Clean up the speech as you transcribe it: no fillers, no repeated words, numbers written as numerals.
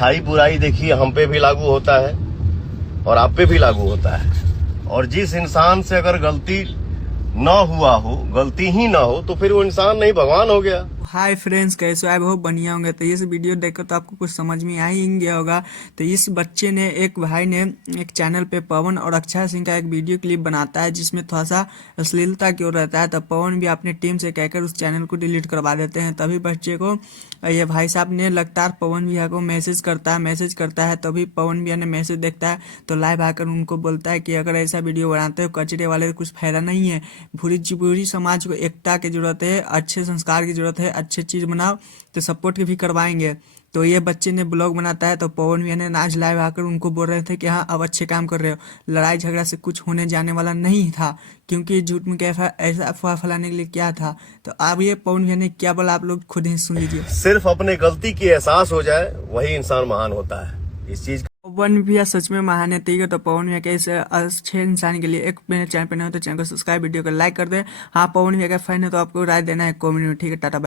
अच्छाई बुराई देखिए हम पे भी लागू होता है और आप पे भी लागू होता है। और जिस इंसान से अगर गलती ना हुआ हो, गलती ही ना हो, तो फिर वो इंसान नहीं भगवान हो गया। हाय फ्रेंड्स, कैसे हो? बहुत बढ़िया होंगे। तो इस वीडियो देखकर तो आपको कुछ समझ में आ ही गया होगा। तो इस बच्चे ने, एक भाई ने एक चैनल पे पवन और अक्षय सिंह का एक वीडियो क्लिप बनाता है जिसमें थोड़ा सा अश्लीलता की ओर रहता है। तो पवन भी अपने टीम से कहकर उस चैनल को डिलीट करवा देते हैं। तभी बच्चे को ये भाई साहब ने लगातार पवन भैया को मैसेज करता है। तभी पवन भैया ने मैसेज देखता है तो लाइव आकर उनको बोलता है कि अगर ऐसा वीडियो बनाते हो कचरे वाले, कुछ फायदा नहीं है। पूरी समाज को एकता की जरूरत है, अच्छे संस्कार की जरूरत है, अच्छे चीज बनाओ तो सपोर्ट भी करवाएंगे। तो ये बच्चे ने ब्लॉग बनाता है तो पवन भैया ने आज लाइव आकर उनको बोल रहे थे कि हाँ अब अच्छे काम कर रहे हो, लड़ाई झगड़ा से कुछ होने जाने वाला नहीं था, क्योंकि झूठ में कैसा ऐसा अफवाह फैलाने के लिए क्या था। तो अब ये पवन भैया ने क्या बोला आप लोग खुद ही सुन लीजिए। सिर्फ अपने गलती की एहसास हो जाए वही इंसान महान होता है। इस चीज पवन भैया सच में महान है। ठीक है, तो पवन भैया के इस अच्छे इंसान के लिए एक मेरे चैनल पर नहीं हो तो चैनल को सब्सक्राइब, वीडियो को लाइक कर दे। हाँ, पवन भैया का फैन है तो आपको राय देना है कमेंट में। ठीक है, टाटा।